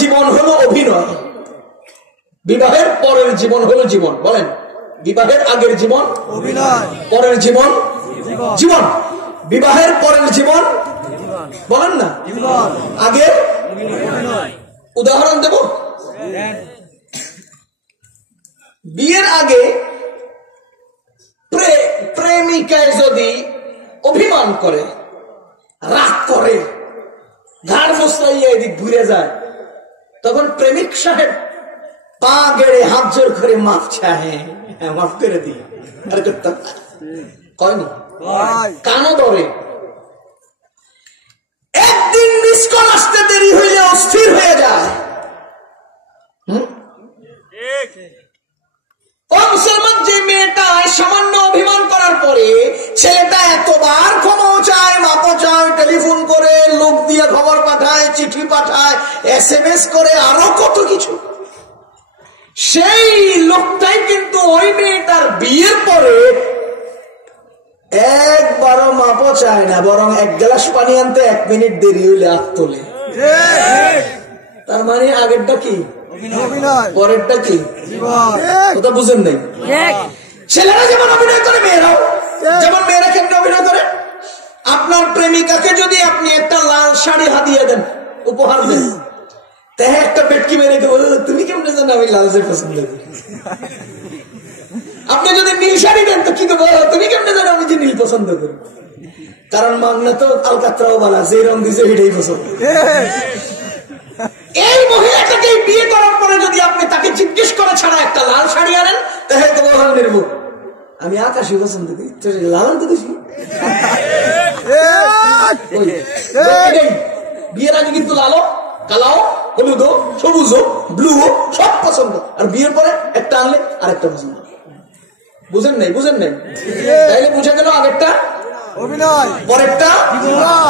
জীবন হলো অভিনয়, বিবাহের পরের জীবন হলো জীবন। বলেন, বিবাহের আগের জীবন অভিনয়, পরের জীবন জীবন। বিবাহের পরের জীবন বলেন না, আগের উদাহরণ দেব। বিয়ের আগে প্রেমিকায় যদি অভিমান করে, রাগ করে, ঘাড় মোসলাইয়া এদিক ঘুরে যায়, তখন প্রেমিক সাহেব পা গেড়ে হাত জোর করে মাফ চাহে, মাফ করে দিই আর করতাম কয়নি, কানও ধরে। একদিন মিস কল আসতে দেরি হইলে অস্থির হয়ে যায়। ও মুসলমান, যে মেয়েটা সামান্য অভিমান করার পরে ছেলেটা এতবার ক্ষমা চায়, মাপও চায়, টেলিফোন করে, লোক দিয়ে খবর পাঠায়, চিঠি পাঠায়, SMS করে, আরো কত কিছু, সেই লোকটাই কিন্তু ওই মেয়েটার বিয়ের পরে একবারও মাপও চায় না, বরং এক গ্লাস পানি আনতে 1 মিনিট দেরি হইলে হাত তোলে। তার মানে আগেরটা কি, পরেরটা কি, কথা বুঝেন নাই? ছেলেরা যেমন অভিনয় করে, মেয়েরাও যেমন, মেয়েরা কেমন অভিনয় করে। আপনার প্রেমিকাকে যদি আপনি একটা লাল শাড়ি হাতিয়ে দেন, উপহার দেন, তাই একটা পেটকি মেরে তুমি কেমন জানো আমি লাল শাড়ি পছন্দ করি। আপনি যদি নীল শাড়ি দেন তো কি করবো, তুমি কেমন জানো আমি যে নীল পছন্দ করি। কারণ মাগনা তো আলকাতরাও বালা, যে রং দিছে সেটাই পছন্দ। এই মহিলাটাকে বিয়ে করার পরে যদি আপনি তাকে জিজ্ঞেস করা ছাড়া একটা লাল শাড়ি আনেন, তাহলে তো বহাল নেব আমি আকাশি পছন্দ করি, লাল তো বেশি। বিয়ের আগে কিন্তু লালো, কালাও, হলুদও, সবুজও, ব্লুও সব পছন্দ, আর বিয়ের পরে একটা আনলে আরেকটা পছন্দ। বুঝেন নাই? বুঝেন নাই? তাইলে বুঝে গেল আগেরটা অভিনয়, পরেরটা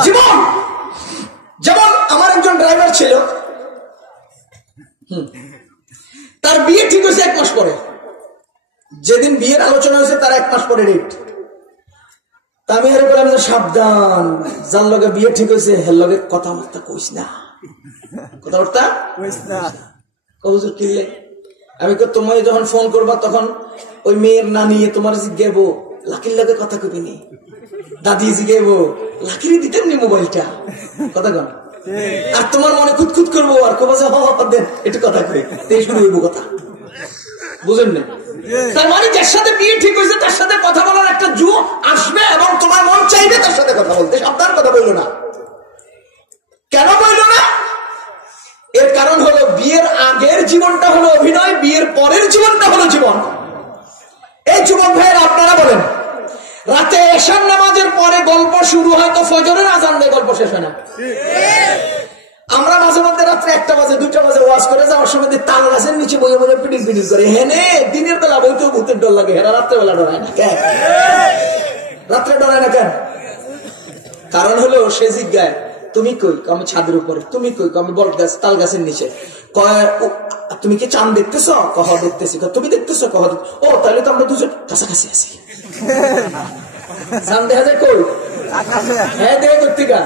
জীবন। যেমন আমার একজন ড্রাইভার ছিল, তার বিয়ে ঠিক হয়েছে 1 মাস পরে। যেদিন বিয়ের আলোচনা হয়েছে তার 1 মাস পরে ডেট। তা আমি এর বললাম যে সাবধান, যার লগে বিয়ে ঠিক হয়েছে হের লগে কথাবার্তা কইস না, কথাবার্তা কইস না। কবুজুর কিনলে আমি তোমায় যখন ফোন করবা তখন ওই মেয়ের নানি তোমার জিজ্ঞাবো লাকির লগে কথা কবি নি, দাদি জিজ্ঞাবো লাকির দিতেন নি মোবাইলটা, কথা কন। আর তোমার মনে খুঁতখুত করবো আর কবা যে দেন একটু কথা কই, এই শুরু হইব কথা। বুঝেন না? তার মানে যার সাথে বিয়ে ঠিক হয়েছে তার সাথে কথা বলার একটা জু আসবে এবং তোমার মন চাইবে তার সাথে কথা বলতে। আপনার কথা বললো না, কেন বললো না? এর কারণ হলো বিয়ের আগের জীবনটা হলো অভিনয়, বিয়ের পরের জীবনটা হলো জীবন। এই যুবক ভাইয়েরা আপনারা বলেন, রাতে এশার নামাজের পরে গল্প শুরু হয় তো ফজরের আজান দিয়ে গল্প শেষ হয় না? আমরা মাঝে মধ্যে রাত্রে 1টা বাজে 2টা বাজে ওয়াজ করে যাওয়ার সময় তাল গাছের নিচে বইয়ে বইয়ে পিটিং পিটিং করে। হেনে দিনের বেলা বইতেও ভূতের ডর লাগে, হেরা রাত্রেবেলা ডরায় না কেন? রাত্রে ডরায় না কেন? কারণ হলো সে জিজ্ঞায় তুমি কই, আমি ছাদের উপরে। তুমি কই, আমি বট গাছ তাল গাছের নিচে। তুমি কি চাঁদ দেখতেছ? কহ দেখতেছি। তুমি দেখতেছ? কহ। ও তাহলে তো আমরা দুজন কাছাকাছি আছি। চাঁদ দেখা যায় কই? হ্যাঁ দেখে কর্তিকা,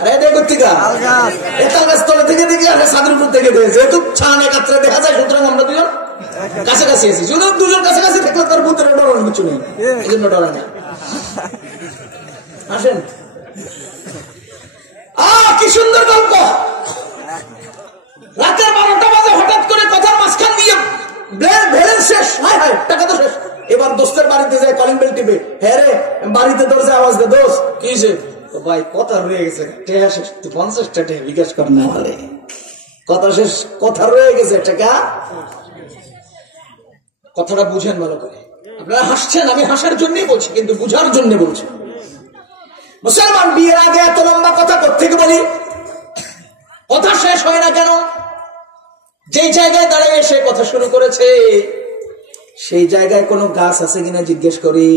আরে দেখে কর্তিকা তাল গাছ তলে থেকে দেখে আর ছাদের উপর থেকে দেখে। যেহেতু ছান একাত্রে দেখা যায় সুতরাং আমরা দুজন কাছাকাছি আছি। শুধু দুজন কাছাকাছি থাকলে তার ভূতের ডরানোর কিছু নেই, এই জন্য ডরায় না। আসেন, কি সুন্দর গল্প। রাতের 12টা বাজে হঠাৎ করে কথার মাঝখান দিয়ে ব্যালেন্স শেষ, হায় হায় টাকা তো শেষ। এবার দোস্তের বাড়িতে যায়, কলিং বেল টিপে। হ্যাঁ রে, বাড়িতে দরজা আওয়াজ দে, দোস্ত কি হয়েছে? ভাই কথা রয়ে গেছে, টেহা শেষ, তুই 50টা টেহা বিকাশ কর না হলে কথা শেষ, কথা রয়ে গেছে টাকা। কথাটা বুঝেন ভালো করে। আপনারা হাসছেন, আমি হাসার জন্যই বলছি, কিন্তু বুঝার জন্য বলছি। মুসলমান বিয়ের আগে এত লম্বা কথা কোত্থেকে বলি? কথা শেষ হয় না কেন? যেই জায়গায় দাঁড়িয়ে সে কথা শুরু করেছে সেই জায়গায় কোনো গাছ আছে কিনা জিজ্ঞেস করি।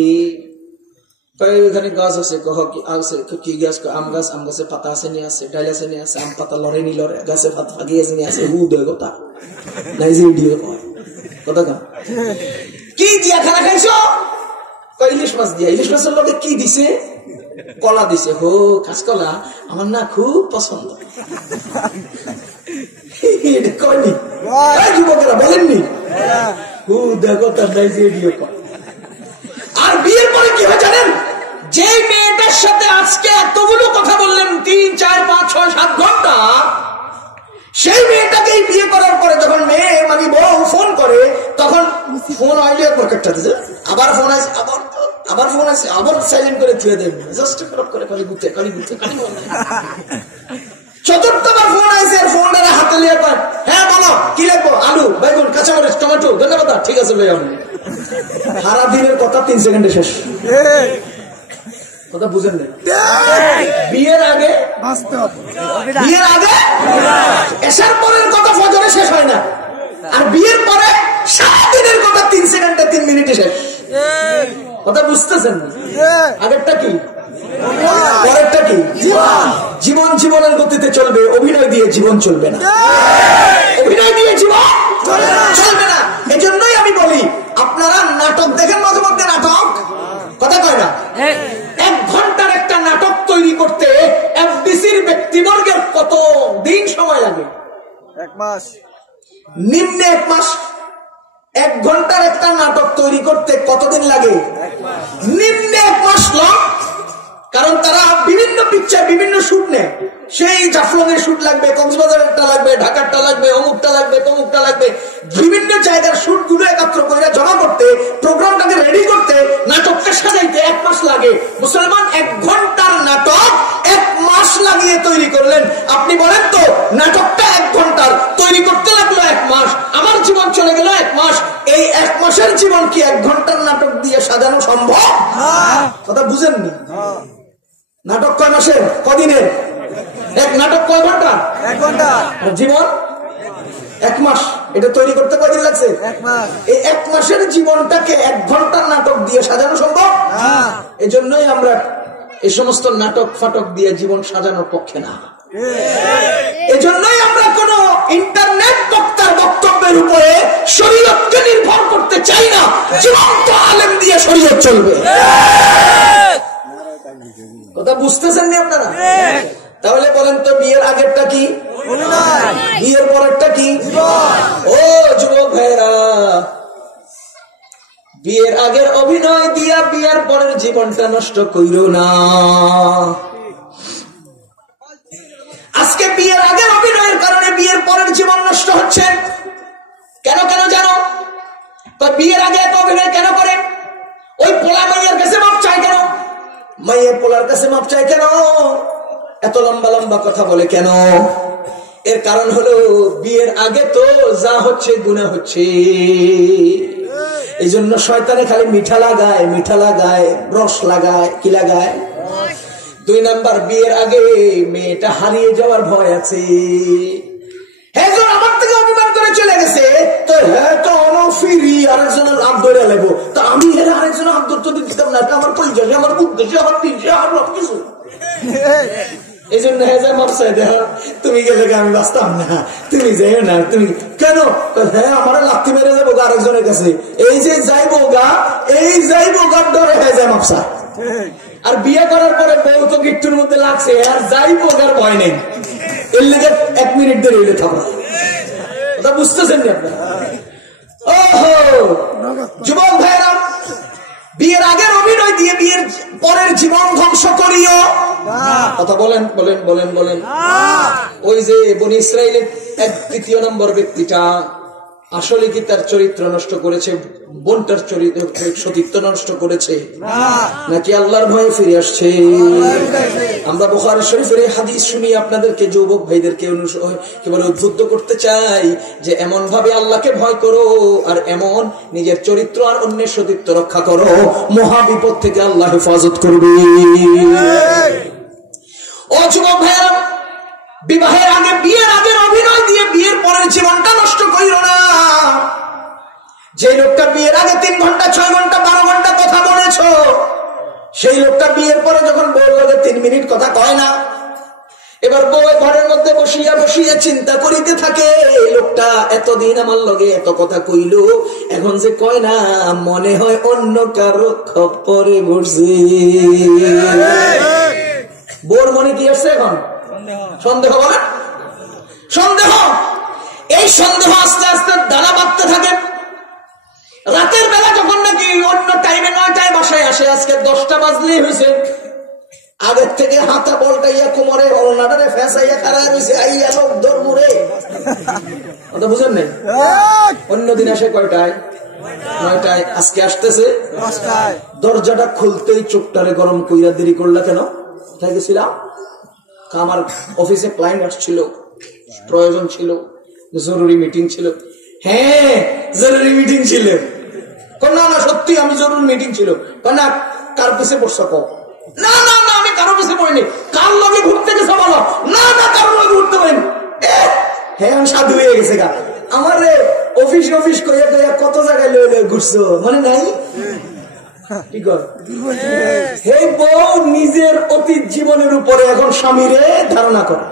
ওখানে গাছ আছে, কহ কি আছে? কি গাছ? আম গাছ। আম গাছের পাতা আছে নি? আছে। ডাইল আছে নি? আছে। আম পাতা লড়ে নি? লড়ে। গাছের পাতা ফাঁকিয়েছে নি? আছে। হু দে কথা নাই যে ভিডিও কয় কথা কন। কি দিয়া খানা খাইছো? ইলিশ মাছ দিয়া। ইলিশ মাছের লোকে কি দিছে? কলা দিছে। হো কাঁচকলা আমার না খুব পছন্দ। এটা কয়নি যুবকেরা বলেননি দেখো তার আর বিয়ের পরে কি হয় জানেন, যে মেয়েটার সাথে আজকে এতগুলো কথা বললেন 3, 4, 5, 6, 7 ঘন্টা, সেই মেয়েটাকেই বিয়ে করার পরে যখন মেয়ে মানে বউ ফোন করে, তখন ফোন আইলে একবার কাটতে দিছে, আবার ফোন আসে, আবার ফোন আসে, আবার সাইলেন্ট করে থুয়ে দেবে, জাস্ট খারাপ করে খালি গুতে চতুর্থবার ফোন আসে, আর ফোনটা হাতে লিয়ে পায়, হ্যাঁ বলো কি লিখবো, আলু, বেগুন, কাঁচামরিচ, টমেটো, ধন্যবাদ, ঠিক আছে লই আমি। সারা দিনের কথা 3 সেকেন্ডে শেষ। কথা বুঝেন না? বিয়ের আগে এসার পরের কথা ফজরে শেষ হয় না, আর বিয়ের পরে সারাদিনের কথা 3 সেকেন্ডে 3 মিনিটে শেষ। কথা বুঝতেছেন না? আগেরটা কি, পরেরটা কি? জীবন জীবনের গতিতে চলবে, অভিনয় দিয়ে জীবন চলবে না, অভিনয় দিয়ে জীবন চলবে না। এজন্যই আমি বলি, আপনারা নাটক দেখেন মাঝে মধ্যে, নাটক কথা কয় না, 1 ঘন্টার একটা নাটক তৈরি করতে এফডিসির ব্যক্তিবর্গের কত দিন সময় লাগে? 1 মাস, নিম্নে 1 মাস। 1 ঘন্টার একটা নাটক তৈরি করতে কতদিন লাগে? নিম্নে 1 মাস লং। কারণ তারা বিভিন্ন পিকচার, বিভিন্ন শুট নেয়, সেই জাফলংয়ের শুট লাগবে, কক্সবাজারেরটা লাগবে, ঢাকারটা লাগবে, অমুকটা লাগবে, তমুকটা লাগবে, বিভিন্ন জায়গার শুট গুলো একত্র করে জমা করতে, প্রোগ্রামটাকে রেডি করতে, নাটকটা সাজাইতে 1 মাস লাগে। মুসলমান 1 ঘন্টার নাটক 1 মাস লাগিয়ে তৈরি করলেন। আপনি বলেন তো, নাটকটা 1 ঘন্টার তৈরি করতে লাগলো 1 মাস, আমার জীবন চলে গেল 1 মাস। এই 1 মাসের জীবন কি 1 ঘন্টার নাটক দিয়ে সাজানো সম্ভব? কথা বুঝেননি? নাটক কয় মাসের, কদিনের? এক নাটক কয় ঘন্টা? 1 ঘন্টা। জীবন 1 মাস। এটা তৈরি করতে কয়দিন লাগছে? 1 মাস। এই 1 মাসের জীবনটাকে 1 ঘন্টার নাটক দিয়ে সাজানো সম্ভব? এই জন্যই আমরা এই সমস্ত নাটক ফাটক দিয়ে জীবন সাজানোর পক্ষে না। এজন্যই আমরা কোন ইন্টারনেট বক্তার বক্তব্যের উপরে শরীয়তকে নির্ভর করতে চাই না। জীবন্ত আলেম দিয়ে শরীয়ত চলবে। কথা বুঝতেছেন না আপনারা? তাহলে বলেন তো, বিয়ের আগেরটা কি, বিয়ের পরেরটা কি? ও যুবক ভাইরা, বিয়ের আগের অভিনয় দিয়া বিয়ের পরের জীবনটা নষ্ট কইরো না। আজকে বিয়ের আগের অভিনয়ের কারণে বিয়ের পরের জীবন নষ্ট হচ্ছে। কেন কেন জানো? বিয়ের আগে এত অভিনয় কেন করে? ওই পোলা মাইয়ের কাছে মাপ চায় কেন? মাইয়ের পোলার কাছে মাপ চায় কেন? এত লম্বা লম্বা কথা বলে কেন? এর কারণ হলো, বিয়ের আগে তো যা হচ্ছে গুনাহ হচ্ছে। এই জন্য শয়তানে খালি মিঠা লাগায়, রস লাগায়, কি লাগায়? 2 নাম্বার, বিয়ের আগে মেয়েটা হারিয়ে যাওয়ার ভয় আছে। হ্যাঁ, আমার থেকে অভিমান করে চলে গেছে, তো হ্যাঁ তো অনফিরি আরেকজনের হাত ধরে নেবো, তা আমি আরেকজনের হাত ধরতে দিতাম না, আমার পরিচয়, আমার বুদ্ধি, আমার তিনশে, আমার কিছু। এই জন্য তুমি গেলে আমি বাঁচতাম না, তুমি যাইও না। তুমি কেন? হ্যাঁ, আমার লাথি মেরে যাবো গা আরেকজনের কাছে। এই যে যাইবো গা, এই যাইবো গার ডরে হয়ে যায় মাপসা। আর বিয়ে করার পরে বউ তো গিট্টুর মধ্যে লাগছে, আর যাইবো গার ভয় নেই। এর লেগে 1 মিনিট ধরে হইলে থাকো। ওটা বুঝতেছেন না আপনারা? ওহো যুবক ভাইরা, বিয়ের আগের অভিনয় দিয়ে বিয়ের পরের জীবন ধ্বংস করিও। কথা বলেন বলেন বলেন বলেন। ওই যে বনি ইসরাইলের 3য় নম্বর ব্যক্তিটা আসলে কি তার চরিত্র নষ্ট করেছে? বোনটার চরিত্র সতীত্ব নষ্ট করেছে, নাকি আল্লাহর ভয়ে ফিরে আসছে? আমরা বুখারী শরীফের হাদিস শুনি আপনাদেরকে, যুবক ভাইদেরকে কেবল উদ্বুদ্ধ করতে চাই যে এমন ভাবে আল্লাহকে ভয় করো, আর এমন নিজের চরিত্র আর অন্যের সতীত্ব রক্ষা করো, মহা বিপদ থেকে আল্লাহ হেফাজত করবে। ও যুবক ভাইরা, বিবাহের আগে, বিয়ের আগের অভিনয় দিয়ে বিয়ের পরের জীবনটা নষ্ট করিও না। যে লোকটা বিয়ের আগে 3 ঘন্টা, 6 ঘন্টা, 12 ঘন্টা কথা বলেছ, সেই লোকটা বিয়ের পরে যখন বউর লগে 3 মিনিট কথা কয় না, এবার বউ ঘরের মধ্যে বসিয়া বসিয়া চিন্তা করিতে থাকে, এই লোকটা এতদিন আমার লগে এত কথা কইল, এখন যে কয় না, মনে হয় অন্য কারো খপ্পরে বসে। বউর মনে কি আসছে এখন? সন্দেহ বলে, সন্দেহ। এই সন্দেহ আস্তে আস্তে দানা বাঁধতে থাকে। রাতের বেলা যখন নাকি অন্য টাইমে 9টায় বাসায় আসে, আজকে 10টা বাজলেই হয়েছে, আগের থেকে হাতা বলটাইয়া কোমরে অলনাটারে ফেঁসাইয়া খাড়ায় রয়েছে, আইয়া লোক ধর্মরে কথা বুঝেন নাই। অন্যদিন আসে কয়টায়? 9টায়। আজকে আসতেছে 10টায়। দরজাটা খুলতেই চোখটারে গরম কইরা দেরি করলা কেন? কোথায় গেছিলাম? আমার অফিসে ক্লায়েন্ট আসছিল, প্রয়োজন ছিল, জরুরি মিটিং ছিল। হ্যাঁ জরুরি মিটিং ছিল। না না সত্যি আমি জরুরি মিটিং ছিল। না কার পিছে পড়ছ? না না না আমি কারো পিছে পড়িনি। কার লগে ঘুরতে গেছে বলো? না না কারো লগে ঘুরতে পারিনি। হ্যাঁ আমি সাধু হয়ে গেছে গা। আমার অফিস অফিস কইয়া কইয়া কত জায়গায় লয়ে লয়ে ঘুরছো মানে নাই। কি কর হে বউ নিজের অতীত জীবনের উপরে এখন স্বামীরে ধারণা করে,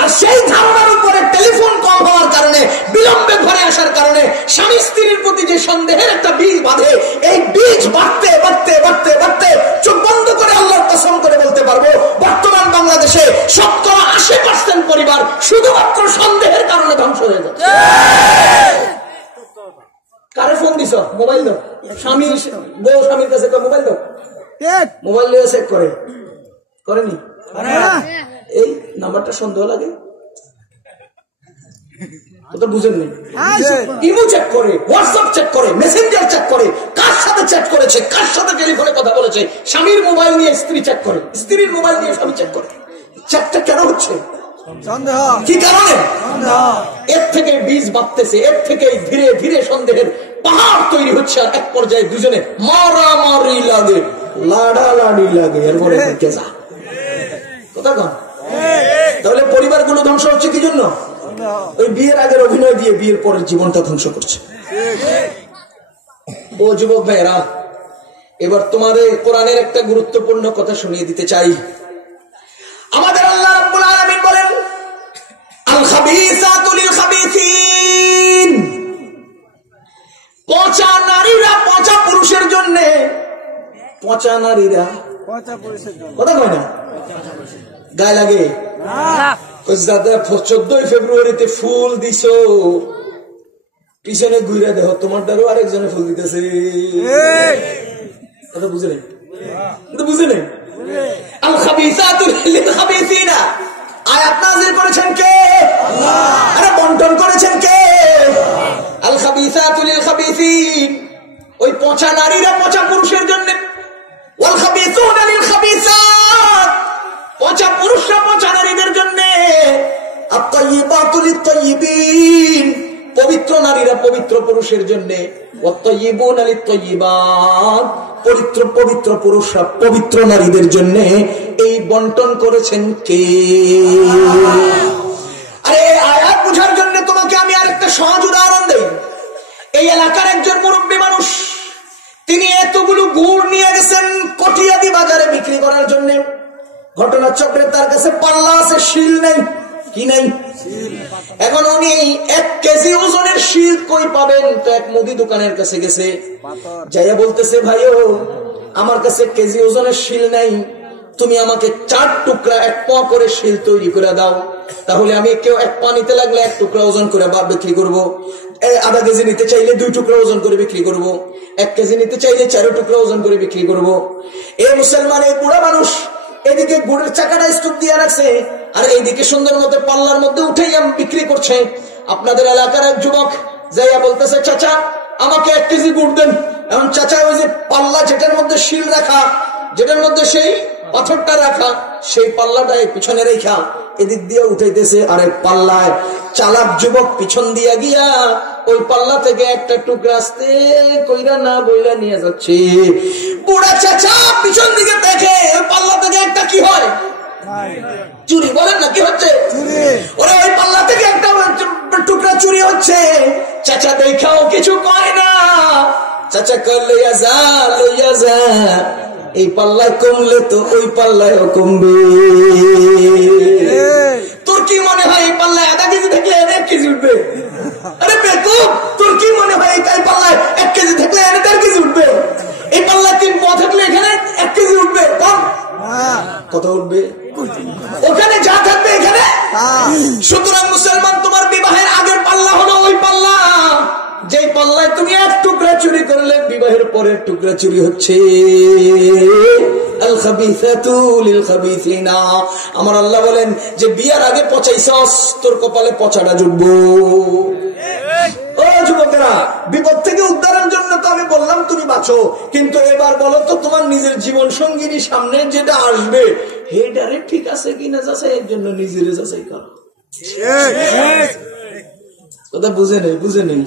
আর সেই ধারণার উপরে টেলিফোন কল হওয়ার কারণে, বিলম্বে ঘরে আসার কারণে স্বামী স্ত্রীর প্রতি যে সন্দেহের একটা বীজ বাঁধে, এই বীজ বাড়তে বাড়তে বাড়তে বাড়তে চোখ বন্ধ করে আল্লাহর কসম করে বলতে পারবো বর্তমান বাংলাদেশে 80% পরিবার শুধুমাত্র সন্দেহের কারণে ধ্বংস হয়ে যাচ্ছে। কারে ফোন দিছ? মোবাইল দাও। স্বামী বউ স্বামীর কাছে মোবাইল দাও, মোবাইল দিয়ে চেক করে, করেনি? এই নাম্বারটা সন্দেহ লাগে, তো বুঝেন নেই। ইমো চেক করে, হোয়াটসঅ্যাপ চেক করে, মেসেঞ্জার চেক করে, কার সাথে চ্যাট করেছে, কার সাথে টেলিফোনে কথা বলেছে। স্বামীর মোবাইল নিয়ে স্ত্রী চেক করে, স্ত্রীর মোবাইল নিয়ে স্বামী চেক করে। চ্যাটটা কেন হচ্ছে? কি কারণে? এর থেকে বীজ বাঁধতেছে, এর থেকে ধীরে ধীরে সন্দেহের পাহাড় তৈরি হচ্ছে, আর এক পর্যায়ে দুজনে মারামারি লাগে, লাড়ালাড়ি লাগে। এরপরে যা কথা কন। তাহলে পরিবারগুলো ধ্বংস হচ্ছে কি জন্য? ওই বিয়ের আগের অভিনয় দিয়ে বিয়ের পরের জীবনটা ধ্বংস করছে। ও যুবক ভাইরা, এবার তোমাদের কোরআনের একটা গুরুত্বপূর্ণ কথা শুনিয়ে দিতে চাই। আমাদের আল্লাহ রাব্বুল আলামিন বলেন, আল খাবিসাতু লিল খাবিসিন, পচা নারীরা পচা পুরুষের জন্য। পচা নারীরা পচা পুরুষের জন্য কথা কয় না, গায়ে লাগে। 14 ফেব্রুয়ারিতে ফুল দিছ, পিছনে ঘুরে দেখো তোমার দ্বারও আরেকজনে ফুল দিতেছে। কথা বুঝে নেই, বুঝে নেই। আল খাবিসাতু লিল খাবিসিনা, আয়াত নাযিল করেছেন কে? আল্লাহ। আরে বন্টন করেছেন কে? আল খাবিসাতু লিল খাবিসিন, ওই পচা নারীরা পচা পুরুষের জন্য। ওয়াল খাবিসুনা লিল খাবিসাত, পচা পুরুষরা পচা নারীদের জন্য। আত-তাইয়্যিবাতু লিত-তাইয়্যিবিন, পবিত্র নারীরা পবিত্র পুরুষের জন্য। ওয়াত-তাইয়্যিবুনা লিত-তাইয়্যিবাত, পবিত্র পবিত্র পুরুষরা পবিত্র নারীদের জন্য। এই বন্টন করেছেন কে? আরে আয়াত বুঝার জন্য তোমাকে আমি আরেকটা সহজ উদাহরণ দেই। এই এলাকার একজন মুরব্বী মানুষ, তিনি এতগুলো গুড় নিয়ে গেছেন কটিয়াদি বাজারে বিক্রি করার জন্য। ঘটনার চক্রে তার কাছে পাল্লা আছে, শিল নেই। কি নাই? এখন উনি 1 কেজি ওজনের শিল কই পাবেন? তো এক মুদি দোকানের কাছে গেছে, যাইয়া বলতেছে, ভাইও আমার কাছে কেজি ওজনের শিল নাই, তুমি আমাকে 4 টুকরা 1 পা করে শিল তৈরি করে দাও, তাহলে আমি কেউ 1 পা নিতে লাগলে 1 টুকরা ওজন করে বিক্রি করবো। আধা কেজি নিতে চাইলে 2 টুকরা ওজন করে বিক্রি করব, 1 কেজি নিতে চাইলে 4 টুকরা ওজন করে বিক্রি করব। এই মুসলমান এই বুড়া মানুষ এদিকে গুড়ের চাকাটা স্তূপ দিয়ে রাখছে, আর এইদিকে সুন্দর মতো পাল্লার মধ্যে উঠেই বিক্রি করছে। আপনাদের এলাকার এক যুবক যাইয়া বলতেছে, চাচা আমাকে 1 কেজি গুড় দেন। এখন চাচা ওই যে পাল্লা যেটার মধ্যে শিল রাখা, যেটার মধ্যে সেই পাথরটা রাখা, সেই পাল্লাটাই পিছনে রেখা এদিক দিয়ে উঠাইতেছে, আর এক পাল্লায় চালাক যুবক পিছন দিয়া গিয়া ওই পাল্লা থেকে একটা টুকরা আস্তে কইরা না বইরা নিয়ে যাচ্ছে। বুড়া চাচা পিছন দিকে দেখে ওই পাল্লা থেকে একটা কি হয়? চুরি। বলেন না কি হচ্ছে? ওরা ওই পাল্লা থেকে একটা টুকরা চুরি হচ্ছে। চাচা দেখাও কিছু কয় না, চাচা কয় লইয়া যা লইয়া যা, এই পাল্লায় কমলে তো ওই পাল্লায় কমবে। তোর কি মনে হয় এই পাল্লায় আধা কেজি থাকলে 1 কেজি উঠবে? আরে বেকুব, তোর কি মনে হয় এই পাল্লায় 1 কেজি থাকলে 1.5 কেজি উঠবে? এই পাল্লায় 3 পা থাকলে এখানে 1 কেজি উঠবে? কত উঠবে? ওখানে যা থাকবে এখানে। সুতরাং মুসলমান, তোমার বিবাহ গোড়ের টুকরা চুরি হচ্ছে। আল খাবিসাতু লিল খাবিসিনা। আমার আল্লাহ বলেন যে বিয়ার আগে পচাইছস, তোর কপালে পচাটা জুটবো। ও যুবকেরা, বিপদ থেকে উদ্ধারের জন্য তো আমি বললাম তুমি বাঁচো, কিন্তু এবার বলো তো তোমার নিজের জীবন সঙ্গিনী সামনে যেটা আসবে হেডারে ঠিক আছে কিনা যাচাইয়ের জন্য নিজের যাচাই করো। কথা বুঝে নেই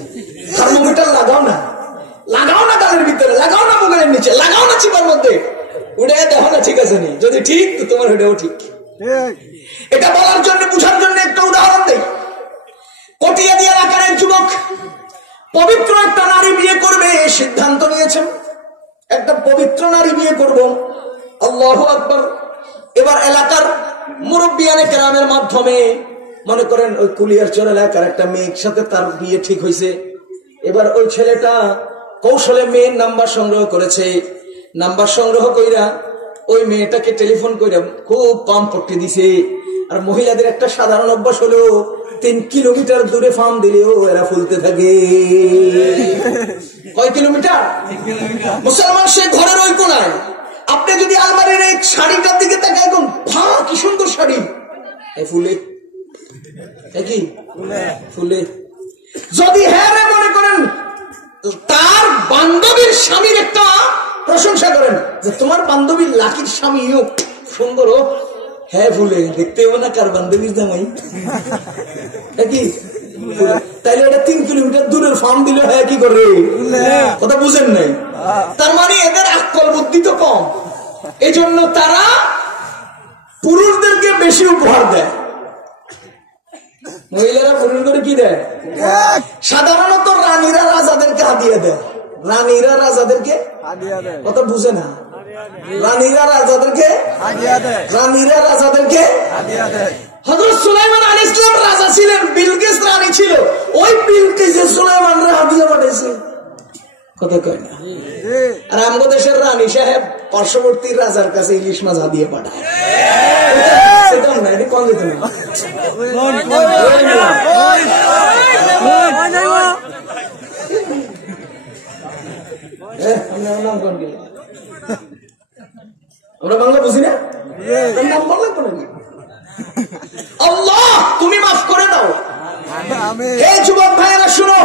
থার্মোমিটার লাগাও না গালের ভিতরে, লাগাও না বুকের নিচে, লাগাও না চিপার মধ্যে, উঠে দেখো না ঠিক আছে নি, যদি ঠিক তো তোমার ওটাও ঠিক। এটা বলার জন্য বুঝার জন্য একটা উদাহরণ দেই। কটিয়াদিয়ার আকারের যুবক পবিত্র একটা নারী বিয়ে করবে সিদ্ধান্ত নিয়েছেন, একটা পবিত্র নারী বিয়ে করব। আল্লাহু আকবার। এবার এলাকার মুরব্বিয়ানে কেরামের মাধ্যমে মনে করেন ওই কুলিয়ারচর এলাকার একটা মেয়ের সাথে তার বিয়ে ঠিক হয়েছে। এবার ওই ছেলেটা কৌশলে মেয়ের নাম্বার সংগ্রহ করেছে। নাম্বার সংগ্রহ কইরা ওই মেয়েটাকে টেলিফোন কইরা খুব পাম্পট্টি দিছে। আর মহিলাদের একটা সাধারণ অভ্যাস হলো 3 কিলোমিটার দূরে ফার্ম দিলেও এরা ফুলতে থাকে। কয় কিলোমিটার? মুসলমান সে ঘরের ওই কোনায়। আপনি যদি আলমারির এই শাড়িটার দিকে তাকায়, এখন কি সুন্দর শাড়ি, ফুলে কি ফুলে। যদি হ্যাঁ মনে করেন তার বান্ধবীর স্বামীর একটা প্রশংসা করেন যে তোমার বান্ধবীর লাকির স্বামীও সুন্দর, হ্যাঁ ফুলে, দেখতেও না কার বান্ধবীর জামাই কি, তাইলে এটা 3 কিলোমিটার দূরের ফার্ম দিল, হ্যাঁ কি করে, কথা বুঝেন নাই? তার মানে এদের আক্কল বুদ্ধি তো কম, এই জন্য তারা পুরুষদেরকে বেশি উপহার দেয়। মহিলারা পুরুষদের কি দেয়? সাধারণত রানীরা রাজাদেরকে হাদিয়া দেয়। রানীরা রাজাদেরকে কথা বুঝে না, রানীরা রাজাদেরকে হযরত সুলাইমান আলাইহিস সালাম রাজা ছিলেন, বিলকিস রানী ছিল। ওই বিলকিস সুলাইমানরে হাদিয়া পাঠাইছে, কথা কয় না। আর আমাদের দেশের রানী সাহেব পার্শ্ববর্তী রাজার কাছে ইলিশ মাছ হাদিয়া পাঠায়। আমরা বাংলা বুঝি না, নাম বললাম কোন আল্লাহ তুমি মাফ করে দাও। এই যুবক ভাইয়েরা শুনো,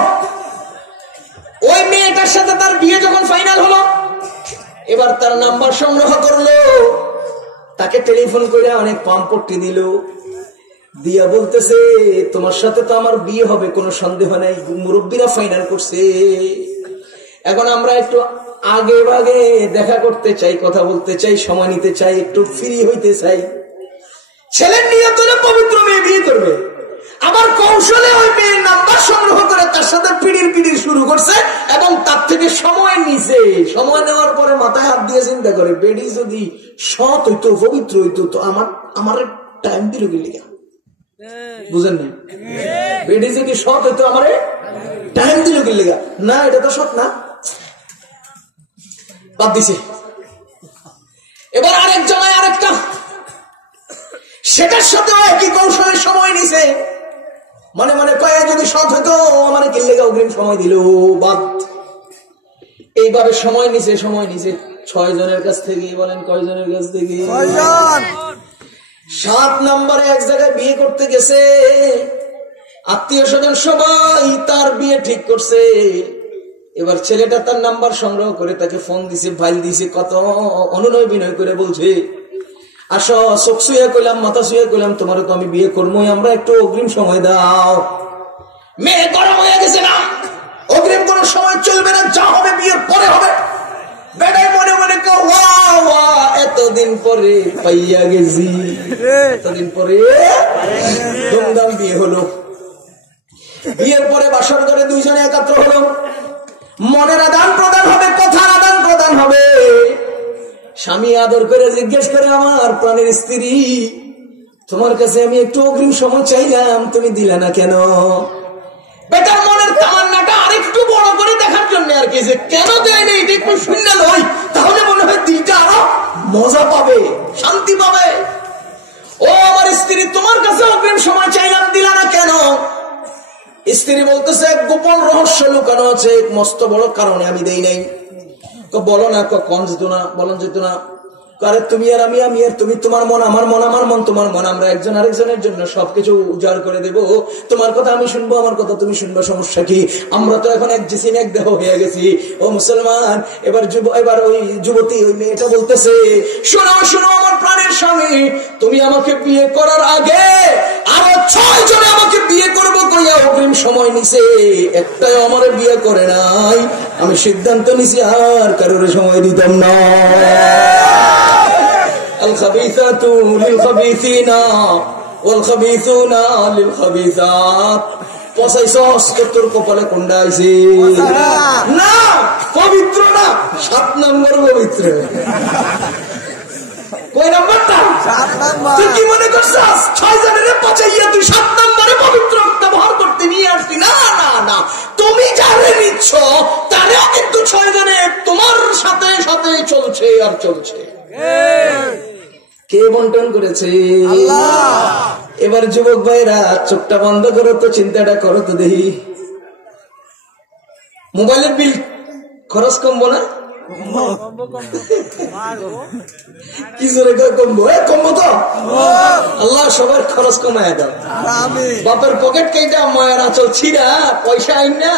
ওই মেয়েটার সাথে তার বিয়ে যখন ফাইনাল হলো, এবার তার নাম্বার সংগ্রহ করলো, তাকে টেলিফোন করে অনেক পাম্পট্টি দিল, দিয়া বলতেছে তোমার সাথে তো আমার বিয়ে হবে, কোনো সন্দেহ নাই, মুরব্বীরা ফাইনাল করছে। এখন আমরা একটু আগে ভাগে দেখা করতে চাই, কথা বলতে চাই, সময় নিতে চাই, একটু ফ্রি হইতে চাই। ছেলের নিয়ত হলে পবিত্র মেয়ে বিয়ে করবে, আবার কৌশলে ওই মেয়ের নাম্বার সংগ্রহ করে তার সাথে পিড়ির শুরু করছে এবং তার থেকে সময় নিছে। সময় নেওয়ার পরে মাথায় হাত দিয়ে চিন্তা করে, বেডি যদি সৎ হইতো, পবিত্র হইতো, তো আমার টাইম দিল গেলে, বুঝেন না? বেডি যদি সৎ হইতো আমার টাইম দিল গেলে না, এটা তো সৎ না, বাদ দিছে। এবার আরেক জনায় আরেকটা, সেটার সাথে একই কৌশলে সময় নিছে, মনে মনে কয়ে যদি সৎ হইতো আমার কিল্লে অগ্রিম সময় দিল, বাদ। এইভাবে সময় নিছে 6 জনের কাছ থেকে। বলেন কয়জনের কাছ থেকে? 7 নম্বরে এক জায়গায় বিয়ে করতে গেছে, আত্মীয় স্বজন সবাই তার বিয়ে ঠিক করছে। এবার ছেলেটা তার নাম্বার সংগ্রহ করে তাকে ফোন দিছে, ফাইল দিছে, কত অনুনয় বিনয় করে বলছে, আসো, চোখ শুয়ে কইলাম, মাথা শুয়ে কইলাম, তোমারও তো আমি বিয়ে করবোই, আমরা একটু অগ্রিম সময় দাও। মেয়ে গরম হয়ে গেছে, না অগ্রিম কোনো সময় চলবে না, যা হবে বিয়ের পরে হবে। বেটাই মনে মনে এতদিন পরে পাইয়া গেছি, এতদিন পরে ধুমধাম বিয়ে হলো। বিয়ের পরে বাসর ঘরে 2 জনে একাত্র হলো, মনের আদান প্রদান হবে, কথার আদান প্রদান হবে। স্বামী আদর করে জিজ্ঞেস করে, আমার প্রাণের স্ত্রী, তোমার কাছে আমি একটু অগ্রিম সময় চাইলাম, তুমি দিলা না কেন? বেটার মনের তামান্নাটা আরেকটু বড় করে দেখার জন্য আর কি, যে কেন দেয়নি এটা একটু শুনে লই, তাহলে মনে হয় দিলটা আরো মজা পাবে, শান্তি পাবে। ও আমার স্ত্রী, তোমার কাছে অগ্রিম সময় চাইলাম, দিলা না কেন? স্ত্রী বলতেছে, এক গোপন রহস্য লুকানো আছে, এক মস্ত বড় কারণে আমি দেই নাই। বলো না, কন যেত না, বলন যেত না। আরে তুমি আর আমি, আমি আর তুমি, তোমার মন আমার মন, আমার মন তোমার মন, আমরা একজন আরেকজনের জন্য সবকিছু উজাড় করে দেব। তোমার কথা আমি শুনবো, আমার কথা তুমি শুনবো, সমস্যা কি? আমরা তো এখন এক জিসিম এক দেহ হয়ে গেছি। ও মুসলমান, এবার ওই যুবতী, ওই মেয়েটা বলতেছে, শোনো শোনো আমার প্রাণের স্বামী, তুমি আমাকে বিয়ে করার আগে আরো 6 জনে আমাকে বিয়ে করবো কইয়া অগ্রিম সময় নিছে, একটাই আমার বিয়ে করে নাই। আমি সিদ্ধান্ত নিছি আর কারোর সময় দিতাম না। الخبيثات للخبيثين والخبيثون للخبيثات। 75 কপালে কোনটা আইছে? না, পবিত্র না, 7 নম্বর পবিত্র। কই নাম্বারটা? 7 নাম্বার। তুই কি মনে করছিস 6 জনের পাচাইয়া তুই 7 নম্বরে পবিত্র ব্যবহার করতে নিয়ে আসবি? না না না, তুমি যারে নিচ্ছ তারেও কিন্তু 6 জনে তোমার সাথে সাথে চলছে আর চলছে। কে বন্টন করেছে? এবার যুবক ভাইরা চোখটা বন্ধ করো তো, চিন্তাটা করো তো দেখি, মোবাইলের বিল খরচ কমবো না? কি জোরে কমবো? কমবো তো। আল্লাহ সবার খরচ কমায় দাও। বাপের পকেট কেইটা মায়ের আঁচল ছিড়া পয়সা আইন না,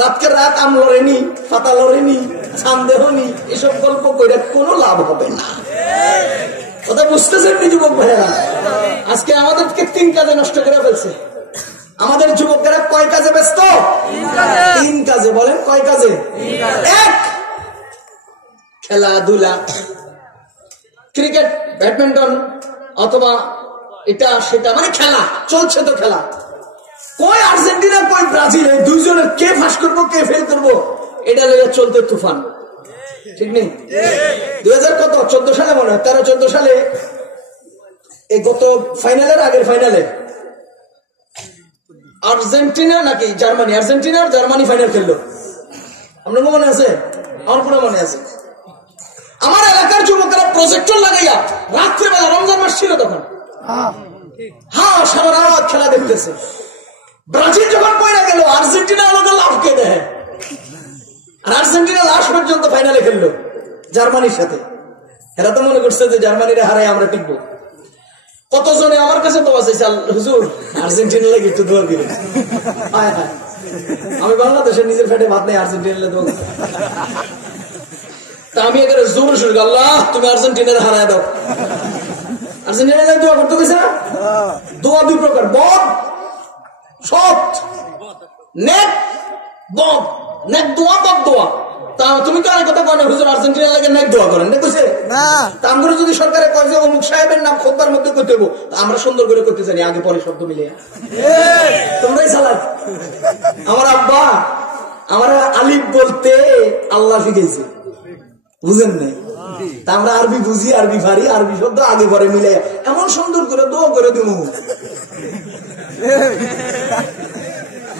রাতকে রাত আম লড়েনি, পাতা লড়েনি, ছান্দে হনি, এসব গল্প করে কোনো লাভ হবে না। কথা বুঝতেছেন নি যুবক ভাইয়েরা? আজকে আমাদেরকে 3 কাজে নষ্ট করে ফেলছে। আমাদের যুবকেরা কয় কাজে ব্যস্ত? 3 কাজে। বলেন কয় কাজে? 1, খেলাধুলা, ক্রিকেট, ব্যাডমিন্টন অথবা এটা সেটা, মানে খেলা চলছে তো খেলা। কই আর্জেন্টিনা কই ব্রাজিল, এই 2 জনের কে ফাঁস করবো কে ফেল করবো, এটা লেগে চলতে তুফান। ঠিক নেই? 2014 সালে মনে হয় 13-14 সালে এই গত ফাইনালের আগের ফাইনালে আর্জেন্টিনা নাকি জার্মানি, আর্জেন্টিনা আর জার্মানি ফাইনাল খেললো। আপনার মনে আছে? আমার পুরো মনে আছে। আমার এলাকার যুবকেরা প্রজেক্টর লাগাইয়া রাত্রেবেলা, রমজান মাস ছিল তখন, হ্যাঁ সারা রাত খেলা দেখতেছে। ব্রাজিল যখন পয়রা গেল, আর্জেন্টিনা আলাদা লাভকে দেয়, আর আর্জেন্টিনা লাস্ট পর্যন্ত ফাইনালে খেললো জার্মানির সাথে। এরা তো মনে করছে যে জার্মানির হারাই আমরা টিকবো। কতজনে আমার কাছে দোয়া চাইছে, হুজুর আর্জেন্টিনা লাগে একটু দোয়া দিলেন। আমি বাংলাদেশের নিজের ফেটে ভাত নেই, আর্জেন্টিনা দোয়া। তা আমি এখানে জোর শুরু, আল্লাহ তুমি আর্জেন্টিনার হারায় দাও। আর্জেন্টিনা দোয়া করতে গেছে না? দোয়া 2 প্রকার, বদ সৎ, নেক বদ। নেক দোয়া বদ দোয়া। তা তুমি তো আরেক কথা কয় না, হুজুর আর্জেন্টিনা লাগে নেক দোয়া করেন, দেখছে না? তা আমরা যদি সরকারে কয় যে অমুক সাহেবের নাম খোদবার মধ্যে করতে হবো, আমরা সুন্দর করে করতে জানি, আগে পরে শব্দ মিলে। তোমরাই চালাক। আমার আব্বা আমার আলিফ বলতে আল্লাহ শিখেছে, বুঝেন নাই? তা আমরা আরবি বুঝি, আরবি ভারী, আরবি শব্দ আগে পরে মিলে এমন সুন্দর করে দোয়া করে দিব।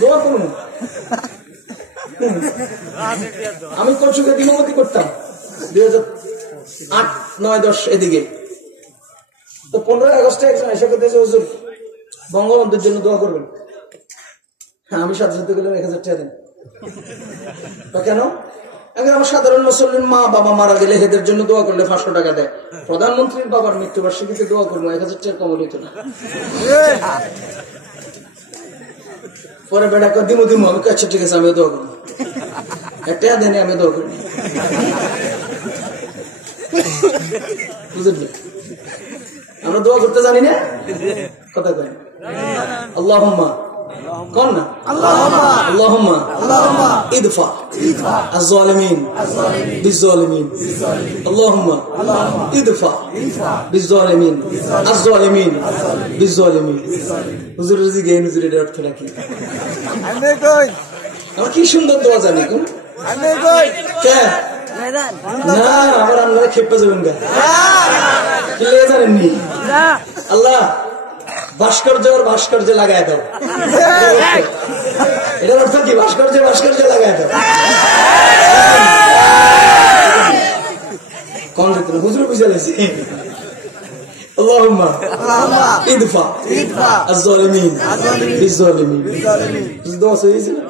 দোয়া করুন। আমি কচুকে দিনমতি করতাম 2008, 9, 10 এদিকে। তো 15 আগস্টে একজন এসে করতেছে, হুজুর বঙ্গবন্ধুর জন্য দোয়া করবেন। হ্যাঁ, আমি সাথে সাথে গেলাম 1000 টাকা দেন। কেন? আমার সাধারণ মুসলিম মা বাবা মারা গেলে এদের জন্য দোয়া করলে 500 টাকা দেয়। প্রধানমন্ত্রীর বাবার মৃত্যুবার্ষিকীতে দোয়া করবো, 1000 টাকা কম হইত না। পরে বেড়া দিমু দিমু, আমি আচ্ছা ঠিক আছে, আমিও দোয়া করবো। একটা দেনে আমি দোয়া করি, বুঝলি? আমরা দোয়া করতে জানি না, কথা কই আল্লাহুম্মা কোন না, আল্লাহুম্মা ইদফা আয-যালিমিন বিয-যালিমিন, আল্লাহুম্মা ইদফা বিয-যালিমিন আয-যালিমিন বিয-যালিমিন। হুজুর জি গে হুজুরের অর্থ কি? আমি কই আমরা কি সুন্দর দোয়া জানি। আমি কই কে না, আবার আমরা খেপে যাবেন গা, কি লে জানেননি? আল্লাহ ভাস্কর্য আর ভাস্কর্য লাগায় দাও। এটার অর্থ কি? ভাস্কর্য ভাস্কর্য লাগায় দাও। কোন রে হুজুর বুঝে গেছে। আল্লাহুম্মা ইদফা আয-যালিমিন বিয-যালিমিন। দোয়া হয়েছে না?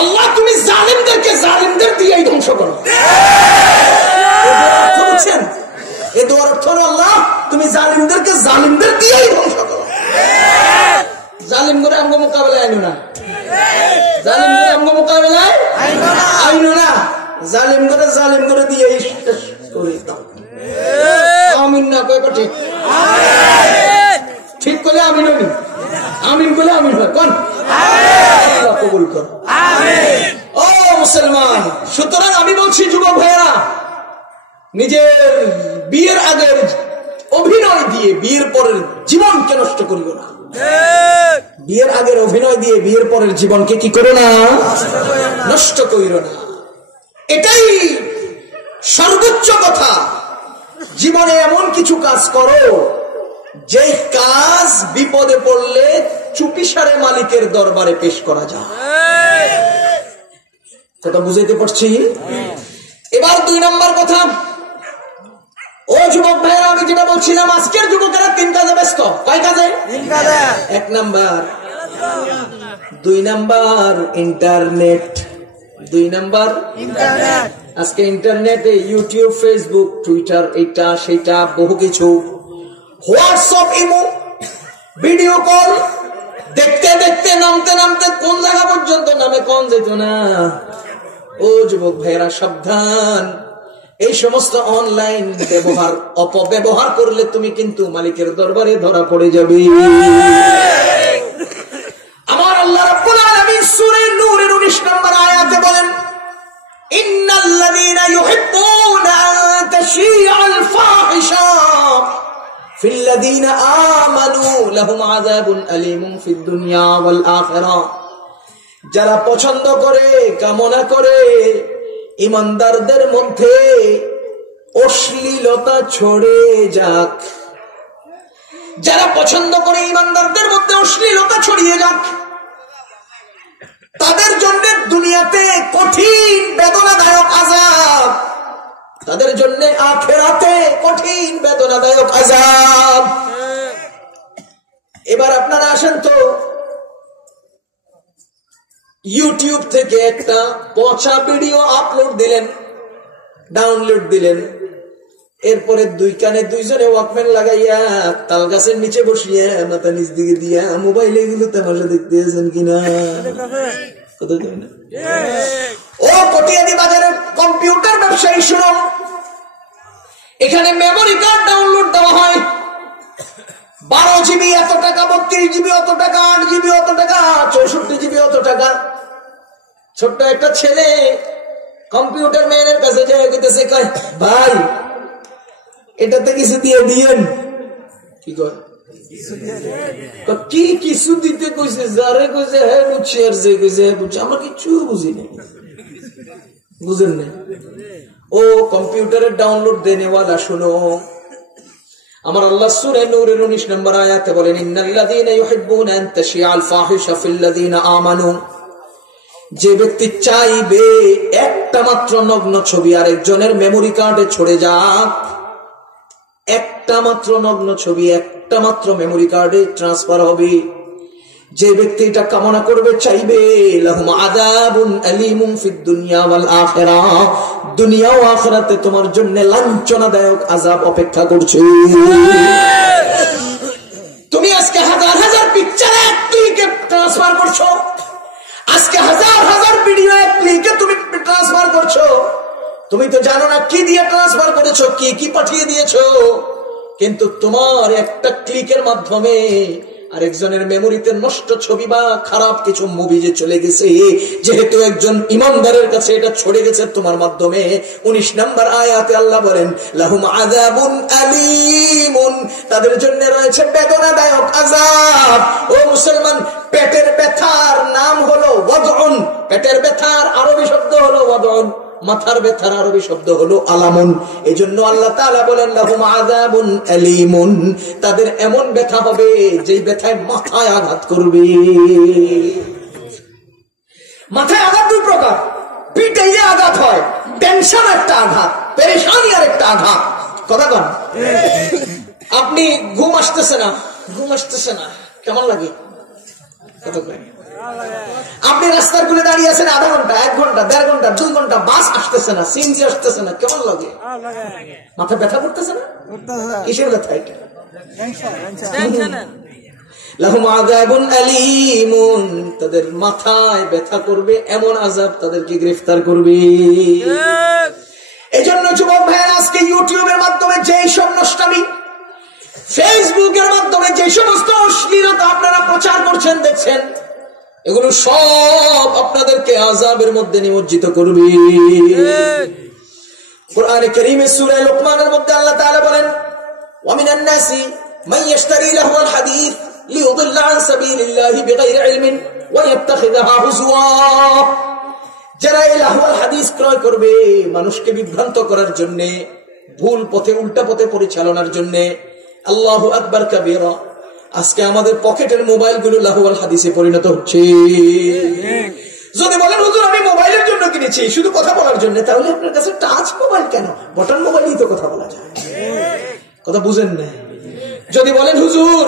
আল্লাহ তুমি জালিমদেরকে জালিমদের দিয়েই ধ্বংস করো। বুঝছেন? এ দোয়ার অর্থ হলো আল্লাহ তুমি জালিমদেরকে জালিমদের দিয়েই ধ্বংস করো। জালিম করে আমগো মোকাবেলায় আইনো না, জালিম করে আমগো মোকাবেলায় আইনো না, জালিম করে দিয়ে শেষ করে দাও। আমিন না কয় ঠিক? ঠিক করলে আমিন হবি, আমিন করলে আমিন হয়। কোন কবুল কর ও মুসলমান। সুতরাং আমি বলছি যুবক ভাইয়েরা, নিজের বিয়ের আগের অভিনয় দিয়ে বিয়ের পরের জীবনকে নষ্ট করিও না। বিয়ের আগের অভিনয় দিয়ে বিয়ের পরের জীবনকে কি করো না, নষ্ট করিও না। এটাই সর্বোচ্চ কথা। জীবনে এমন কিছু কাজ করো যে কাজ বিপদে পড়লে চুপিসারে মালিকের দরবারে পেশ করা যায়। কথা বুঝাইতে পারছি? এবার 2 নম্বর কথা। ও যুবক ভাইয়েরা, আমি যেটা বলছিলাম, আজকের যুবকেরা 3 কাজে ব্যস্ত। কয় কাজে? 3 কাজে। 1 number, 2 number internet, 2 number internet. আজকে ইন্টারনেটে ইউটিউব, ফেসবুক, টুইটার, এটা সেটা বহু কিছু, হোয়াটসঅ্যাপ, ইমো, ভিডিও কল দেখতে দেখতে নামতে নামতে কোন জায়গা পর্যন্ত নামে কোন যেত না। ও যুবক ভাইয়েরা সাবধান, এই সমস্ত অনলাইন ব্যবহার অপব্যবহার করলে তুমি কিন্তু মালিকের দরবারে ধরা পড়ে যাবে। আমার আল্লাহ রাব্বুল আলামিন সূরা নূরের 19 নম্বর আয়াতে বলেন, ইন্নাল্লাযীনা ইউহিব্বুনা আন তাশীআল ফাহিশা ফিল্লাযীনা আমানু লাহুম আযাবুন আলীমুন ফিদ দুনিয়া ওয়াল আখিরাহ। যারা পছন্দ করে, কামনা করে ইমানদারদের মধ্যে অশ্লীলতা ছড়ে যাক, যারা পছন্দ করে ইমানদারদের মধ্যে অশ্লীলতা ছড়িয়ে যাক, তাদের জন্য দুনিয়াতে কঠিন বেদনাদায়ক আযাব, তাদের জন্য আখিরাতে কঠিন বেদনাদায়ক আযাব। এবার আপনারা আসেন তো, ইউটিউব থেকে একটা পচা ভিডিও আপলোড দিলেন, ডাউনলোড দিলেন, এরপরে 2 কানে 2 জনে ওয়াকম্যান লাগাইয়া তাল গাছের নিচে বসিয়া মাথা নিচ দিকে দিয়া মোবাইলে এগুলো তামাশা দেখতেছেন কিনা? ও কটিয়াদি বাজারের কম্পিউটার ব্যবসায়ী শুনো, এখানে মেমোরি কার্ড ডাউনলোড দেওয়া হয়, 12 জিবি এত টাকা, 32 জিবি অত টাকা, 8 জিবি অত টাকা, 64 জিবি অত টাকা। ছোট্ট একটা ছেলে কম্পিউটার ম্যানের কাছে যায়, কইতেছে, কয় ভাই এটাতে কিছু দিয়ে দিয়েন। কি কয়? কি কিছু দিতে কইছে? যারে কইছে হ্যাঁ বুঝছি, আর যে কইছে হ্যাঁ বুঝছি। আমরা কিছু বুঝি না, বুঝেন না? ও কম্পিউটারের ডাউনলোড দেনেওয়ালা শুনো, আমার আল্লাহ সূরা নূরের 19 নম্বর আয়াতে বলেন, ইন্নাল্লাযীনা ইউহিব্বুনা আন তাশীআল ফাহিশা ফিল্লাযীনা আমানু। যে ব্যক্তি চাইবে একটা মাত্র নগ্ন ছবি আরেকজনের মেমোরি কার্ডে ছড়ে যাক, একটা মাত্র নগ্ন ছবি একটা মাত্র মেমোরি কার্ডে ট্রান্সফার হবে, যে ব্যক্তি এটা কামনা করবে, চাইবে, লাহুম আযাবুন আলীমুন ফিদ দুনিয়া ওয়াল আখিরাহ, দুনিয়া ও আখিরাতে তোমার জন্য লাঞ্ছনাদায়ক আযাব অপেক্ষা করছে। তুমি আজকে হাজার হাজার পিকচার এক ক্লিকে ট্রান্সফার করছো, আজকে হাজার হাজার ভিডিও এক ক্লিকে তুমি ট্রান্সফার করছো, তুমি তো জানো না কি দিয়ে ট্রান্সফার করেছো, কি কি পাঠিয়ে দিয়েছো, কিন্তু তোমার একটা ক্লিকের মাধ্যমে আরেকজনের মেমোরিতে নষ্ট ছবি বা খারাপ কিছু মুভি যে চলে গেছে, যেহেতু একজন ইমানদারের কাছে এটা ছড়ে গেছে তোমার মাধ্যমে, 19 নম্বর আয়াতে আল্লাহ বলেন, লাহুম আযাবুন আলীমুন, তাদের জন্য রয়েছে বেদনাদায়ক আযাব। ও মুসলমান, পেটের ব্যথার নাম হলো ওয়াদউন, পেটের ব্যথার আরবি শব্দ হলো ওয়াদউন, মাথার ব্যথার আরবি শব্দ হলো আলামুন। এজন্য আল্লাহ তাআলা বলেন, লাহুম আযাবুন আলীমুন, তাদের এমন ব্যথা হবে যে ব্যথায় মাথায় আঘাত করবে। মাথায় আঘাত 2 প্রকার, পিঠে আঘাত হয়, টেনশন একটা আঘাত, পেরেশানি আর একটা আঘাত। কথা কন, আপনি ঘুম আসতেছে না, কেমন লাগে? কথা কন, আপনি রাস্তার গুলো দাঁড়িয়ে আছেন আধা ঘন্টা, 1 ঘন্টা, 1.5 ঘন্টা, 2 ঘন্টা, বাস আসতেছে না, সিএনজি আসতেছে না, কেমন লাগে? মাথা ব্যথা করতেছে না? কিসের ব্যথা এটা? লাহুম আযাবুন আলীমুন, তাদের মাথায় ব্যথা করবে এমন আযাব তাদেরকে গ্রেফতার করবে। এজন্য যুবক ভাইয়েরা, আজকে ইউটিউবের মাধ্যমে যেই সব নষ্টামি, ফেসবুকের মাধ্যমে যে সমস্ত অশ্লীলতা আপনারা প্রচার করছেন, দেখছেন, এগুলো সব আপনাদেরকে আযাবের মধ্যে নিমজ্জিত করবে। কোরআনে কারীমে সূরা লুকমানের মধ্যে আল্লাহ তাআলা বলেন, ওয়া মিনান নাসি মান ইয়াশতারি লাহুল হাদীস লিইউদিল্লা আন সাবিলিল্লাহি বিগাইরি ইলমিন ওয়া ইয়াত্তাখিযুহা হুজওয়া। যারা এই লাহুল হাদীস ক্রয় করবে মানুষকে বিভ্রান্ত করার জন্য, ভুল পথে, উল্টা পথে পরিচালনার জন্য। আল্লাহু আকবার কাবীরা। আজকে আমাদের পকেটের মোবাইল গুলো লাহুল হাদিসে পরিণত হচ্ছে। যদি বলেন হুজুর আমি মোবাইলের জন্য কিনেছি, শুধু কথা বলার জন্য, তাহলে আপনার কাছে টাচ মোবাইল কেন? বাটন মোবাইলই তো কথা বলা যায়। কথা বুঝেন না? যদি বলেন হুজুর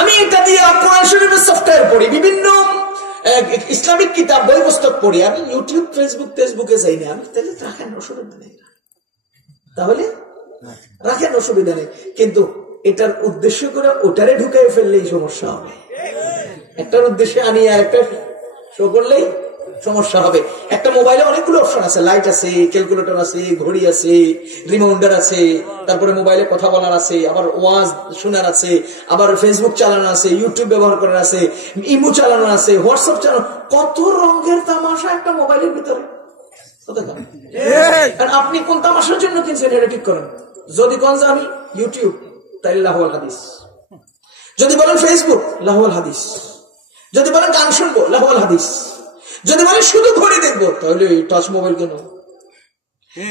আমি এটা দিয়ে কোরআন শরীফের সফটওয়্যার পড়ি, বিভিন্ন ইসলামিক কিতাব, বই পুস্তক পড়ি, আমি ইউটিউব, ফেসবুকে যাই না, আমি তাহলে রাখেন, অসুবিধা নেই, তাহলে রাখেন, অসুবিধা নেই। কিন্তু এটার উদ্দেশ্য করে ওটারে ঢুকাই ফেললেই সমস্যা হবে। একটার উদ্দেশ্যে আনি আর একটা শো করলেই সমস্যা হবে। একটা মোবাইলে অনেকগুলো অপশন আছে, লাইট আছে, ক্যালকুলেটর আছে, ঘড়ি আছে, রিমাইন্ডার আছে, তারপরে মোবাইলে কথা বলার আছে, আবার ওয়াজ শোনার আছে, আবার ফেসবুক চালানো আছে, ইউটিউব ব্যবহার করার আছে, ইমো চালানো আছে, হোয়াটসঅ্যাপ চালানো, কত রঙের তামাশা একটা মোবাইলের ভিতরে। আপনি কোন তামাশার জন্য কিনছেন এটা ঠিক করেন। যদি কোন আমি ইউটিউব, তাইলে লাহুল হাদিস। যদি বলেন ফেসবুক, লাহুল হাদিস। যদি বলেন গান শুনবো, লাহুল হাদিস। যদি বলেন শুধু ঘড়ি দেখবো, তাহলে টাচ মোবাইল কেন?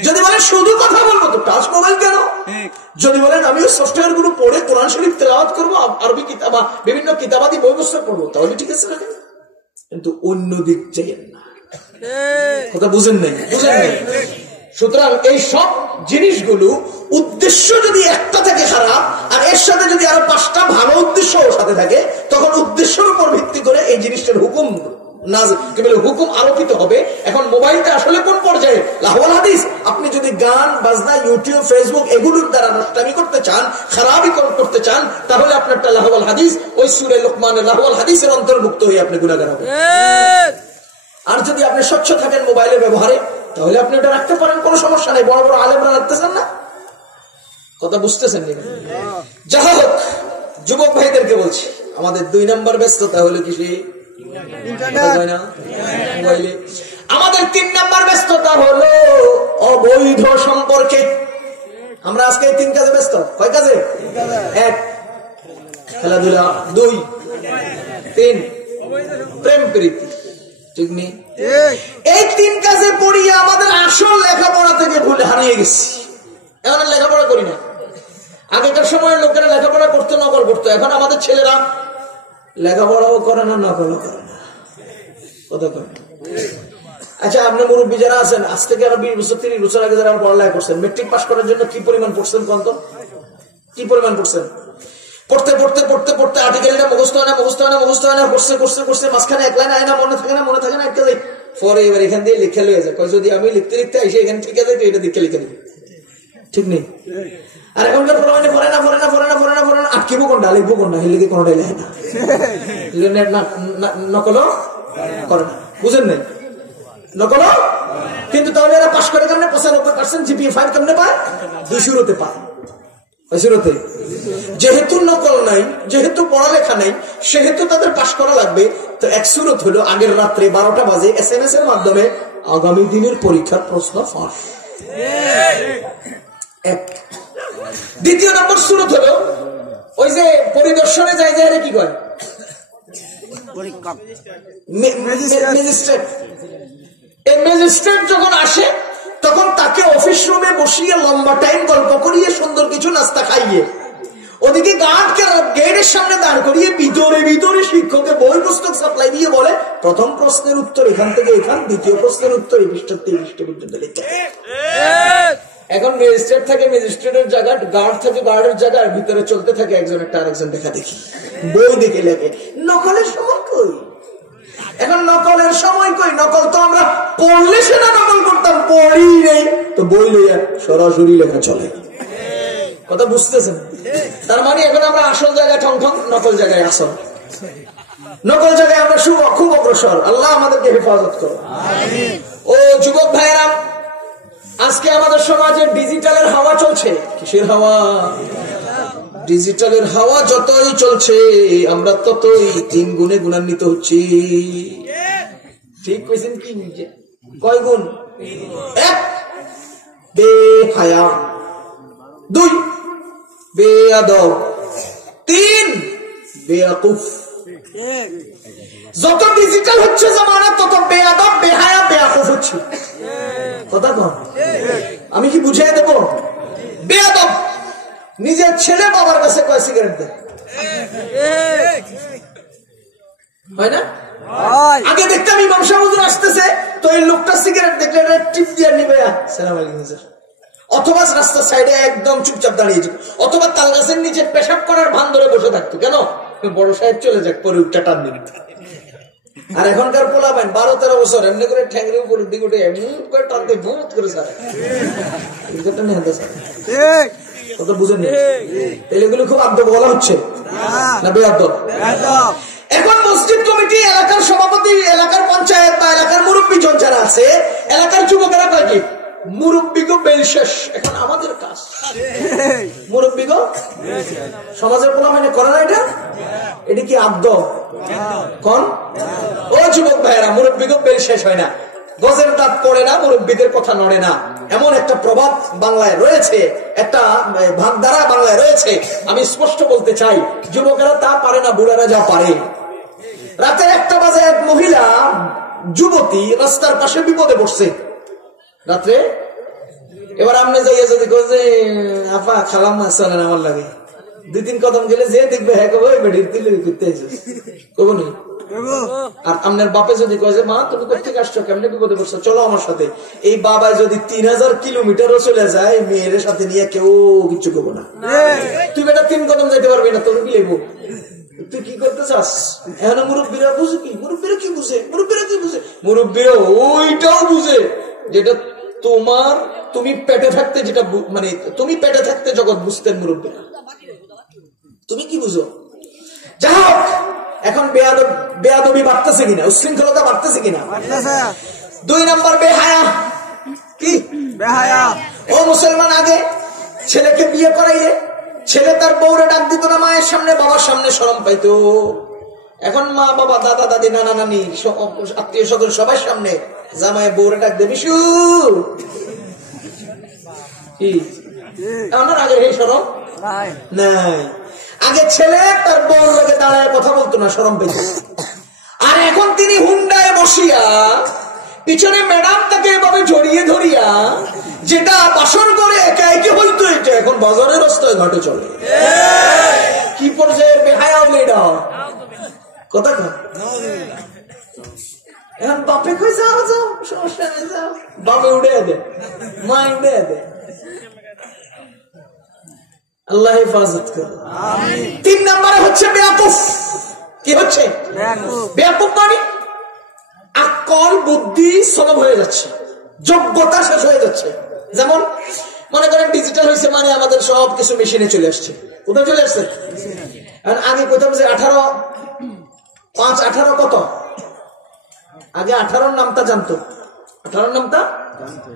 যদি বলেন শুধু কথা বলবো, তো টাচ মোবাইল কেন? যদি বলেন আমিও সফটওয়্যার গুলো পড়ে কোরআন শরীফ তেলাওয়াত করবো, আরবি কিতাব, বিভিন্ন কিতাবাদি বই পুস্তক পড়বো, তাহলে ঠিক আছে রাখেন। কিন্তু অন্য দিক চাইেন না। কথা বুঝেন নাই? বুঝেন নাই? সুতরাং এই সব জিনিসগুলো উদ্দেশ্য যদি একটা থেকে খারাপ, আর এর সাথে যদি আরো 5টা ভালো উদ্দেশ্য সাথে থাকে, তখন উদ্দেশ্যের উপর ভিত্তি করে এই জিনিসটার হুকুম হুকুম আরোপিত হবে। এখন মোবাইলটা আসলে কোন পর্যায়ে? লাহুল হাদিস। আপনি যদি গান বাজনা, ইউটিউব, ফেসবুক এগুলোর দ্বারা নষ্টামি করতে চান, খারাপই করতে চান, তাহলে আপনারটা লাহুল হাদিস, ওই সূরা লুকমানের লাহুল হাদিসের অন্তর্ভুক্ত হয়ে আপনি গুনাহগার হবেন। আর যদি আপনি স্বচ্ছ থাকেন মোবাইলের ব্যবহারে, তাহলে আপনি ওটা রাখতে পারেন, কোনো সমস্যা নেই। বড় বড় আলেমরা রাখতেছেন না? কথা বুঝতেছেন? যাই হোক, যুবক ভাইদেরকে বলছি, আমাদের 2 নম্বর ব্যস্ততা হলো কিসে? মোবাইলে। আমাদের 3 নম্বর ব্যস্ততা হলো অবৈধ সম্পর্কে। আমরা আজকে 3 কাজে ব্যস্ত। কয় কাজে? 1 খেলাধুলা, 2 3 প্রেম প্রীতি। ঠিক নেই? এই 3 কাজে পড়িয়ে আমাদের আসল লেখাপড়া থেকে ভুলে হারিয়ে গেছি। এখন লেখাপড়া করি না। আগেকার সময় লোকেরা লেখাপড়া করতো, নকল করতো। এখন আমাদের ছেলেরা লেখাপড়াও করে না, নকলও করে না। কথা কয়। আচ্ছা, আপনি মুরব্বী যারা আছেন, আজ থেকে আরো 20 বছর 30 বছর আগে যারা পড়ালেখা করছেন, মেট্রিক পাস করার জন্য কি পরিমাণ পড়ছেন? কত কি পরিমাণ পড়ছেন? পড়তে পড়তে পড়তে পড়তে আর্টিকেলটা মুখস্থ হয় না, মুখস্থ হয় না, মুখস্থ হয় না, করছে করছে করছে, মাঝখানে এক লাইন আয় না, মনে থাকে না, মনে থাকে না, একটা যাই পরে এবার এখান দিয়ে লিখে লয়ে যায়। যদি আমি লিখতে লিখতে এসে এখানে ঠিক আছে, তো এটা দিকে লিখে দিই। ঠিক নেই? আর এখনকার পড়ানো পড়ে না, পড়ে না, পড়ে না, পড়ে না, পড়ে না, আটকিবো কোনটা, লিখবো কোনটা, লিখে কোনটাই লেখে না, নকলও করে না। বুঝেন নাই? নকলও। কিন্তু তাহলে এরা পাস করে কেমনে? 95% জিপিএ 5 কেমনে পায়? 200 পায়। যেহেতু নকল নাই, যেহেতু পড়ালেখা নাই, সেহেতু তাদের পাস করা লাগবে। তো 100 হলো আগের রাত্রে 12টা বাজে SMS এর মাধ্যমে আগামী দিনের পরীক্ষার প্রশ্ন ফাঁস। দ্বিতীয় নম্বর সুরত হলো ওই যে পরিদর্শনে যায় যায় কি কয়? ম্যাজিস্ট্রেট। এই ম্যাজিস্ট্রেট যখন আসে, তখন তাকে অফিস রুমে বসিয়ে লম্বা টাইম গল্প করিয়ে সুন্দর কিছু নাস্তা খাইয়ে, ওদিকে গার্ডকে গেটের সামনে দাঁড় করিয়ে ভিতরে ভিতরে শিক্ষকের বই পুস্তক সাপ্লাই দিয়ে বলে, প্রথম প্রশ্নের উত্তর এখান থেকে এখান, দ্বিতীয় প্রশ্নের উত্তর এই পৃষ্ঠা থেকে পৃষ্ঠা পর্যন্ত লিখতে। এখন ম্যাজিস্ট্রেট থাকে ম্যাজিস্ট্রেটের জায়গা, গার্ড থাকে গার্ডের জায়গায়, ভিতরে চলতে থাকে একজন একটা আরেকজন দেখা দেখি, বই দেখে লেগে। নকলের সময় কই? এখন নকলের সময় কই? নকল তো আমরা পড়লে সেটা নকল করতাম, পড়ি নেই তো বই লইয়া সরাসরি লেখা চলে। কথা বুঝতেছেন? তার মানে এখন আমরা আসল জায়গায় ঠং ঠং, নকল জায়গায় আসল। নকল জায়গায় আমরা খুব অগ্রসর। আল্লাহ আমাদেরকে হেফাজত করো। ও যুবক ভাইয়েরা, আজকে আমাদের সমাজে ডিজিটালের হাওয়া চলছে। কিসের হাওয়া? ডিজিটালের হাওয়া যতই চলছে আমরা ততই 3 গুণে গুণান্বিত হচ্ছি। ঠিক কইছেন কি? কয় গুণ? 1 বেহায়া, 2 বেয়াদব, 3 বেয়াকুফ। যত ডিজিটাল হচ্ছে জামানা তত বেয়াদব, বেহায়া, বেয়াকুফ হচ্ছে। কথা কন? আমি কি বুঝিয়ে দেব? বেয়াদব নিজের ছেলে বাবার কাছে কয় সিগারেট দেয়, হয় না? আগে দেখতাম ইমাম সাহেব হুজুর আসতেছে তো এই লোকটা সিগারেট দেখলে টিপ দিয়ে নিবে, সালাম আলাইকুম স্যার, অথবা রাস্তার সাইডে একদম চুপচাপ দাঁড়িয়ে যেত, অথবা তাল গাছের নিচে পেশাব করার ভান ধরে বসে থাকতো। কেন? বড় সাহেব চলে যাক, পরে উঠটা টান দিবি। আর এখনকার পোলা পাইন 12-13 বছর এমনি করে ঠ্যাংরে উপরে দিকে উঠে এমনি করে টানতে বহুত করে স্যার কথা বুঝেন। এগুলো খুব আদ্য বলা হচ্ছে না বেআদ্য? এখন মসজিদ কমিটি, এলাকার সভাপতি, এলাকার পঞ্চায়েত বা এলাকার মুরব্বী জন যারা আছে, এলাকার যুবকেরা কয় কি মুরব্বীগো বেল শেষ। এখন আমাদের কাজ মুরব্বীগো সমাজের পোলা মানে করে না। এটা কি আদ্য কোন? ও যুবক ভাইয়েরা, মুরব্বীগো বেল শেষ হয় না, গজের দাঁত পড়ে না, মুরব্বীদের কথা নড়ে না, এমন একটা প্রভাব বাংলায় রয়েছে, একটা ভাগধারা বাংলায় রয়েছে। আমি স্পষ্ট বলতে চাই, যুবকেরা তা পারে না, বুড়ারা যা পারে। রাতে 1টা বাজে এক মহিলা যুবতী রাস্তার পাশে বিপদে পড়ছে রাত্রে। এবার আপনি যাইয়া যদি কই যে আপা খালাম না চলেন আমার লাগে, 2-3 কদম গেলে যে দেখবে হ্যাঁ কবে বেডির দিলে করতে কব নি। আর আপনার বাপে যদি কয় যে মা তুমি কোথেকে আসছো, কেমনে বিপদে পড়ছো, চলো আমার সাথে, এই বাবায় যদি 3000 কিলোমিটারও চলে যায় মেয়ের সাথে নিয়ে কেউ কিচ্ছু করবো না। তুই বেটা 3 কদম যাইতে পারবি না, তোর কি লেবো? তুই কি করতে চাস? এখন মুরব্বীরা বুঝে কি? মুরব্বীরা কি বুঝে? মুরব্বীরা কি বুঝে? মুরব্বীরা ওইটাও বুঝে যেটা তোমার, তুমি পেটে থাকতে, যেটা মানে তুমি পেটে থাকতে জগৎ বুঝতেন মুরব্বীরা। তুমি কি বুঝো? যাই হোক, এখন বেয়াদবি বাড়তেছে কিনা, উচ্ছৃঙ্খলতা বাড়তেছে কিনা? 2 নম্বর বেহায়া। কি বেহায়া? ও মুসলমান, আগে ছেলেকে বিয়ে করাইলে ছেলে তার বউরে ডাক দিত না মায়ের সামনে, বাবার সামনে শরম পাইতো। এখন মা বাবা, দাদা দাদি, নানা নানি, আত্মীয় স্বজন সবার সামনে জামাই বউরে ডাক দেবে বিশু। কি আমার আগে এই শরম নাই? আগে ছেলে তার বউর লোকে দাঁড়ায় কথা বলতো না, শরম পেত। আর এখন তিনি হুন্ডায় বসিয়া পিছনে ম্যাডাম তাকে এভাবে জড়িয়ে ধরিয়া, যেটা বাসন করে একা একে হইতো, এটা এখন বাজারের রাস্তায় ঘাটে চলে। কি পর্যায়ের বেহায়া হইলে এটা কথা কন? এখন বাপে কই যাও যাও, সমস্যা নেই যাও, বাপে উঠে দে, মা উঠে দে। আল্লাহ হেফাজত করে। 3 নম্বরে হচ্ছে বেয়াকুফ। কি হচ্ছে বেয়াকুফ? মানে আকল বুদ্ধি সলভ হয়ে যাচ্ছে, যোগ্যতা শেষ হয়ে যাচ্ছে। যেমন মনে করেন ডিজিটাল হয়েছে মানে আমাদের সব কিছু মেশিনে চলে আসছে। কোথায় চলে আসছে? আগে কোথাও যে 18 কত? আগে 18 নামটা জানতো, 18 নামটা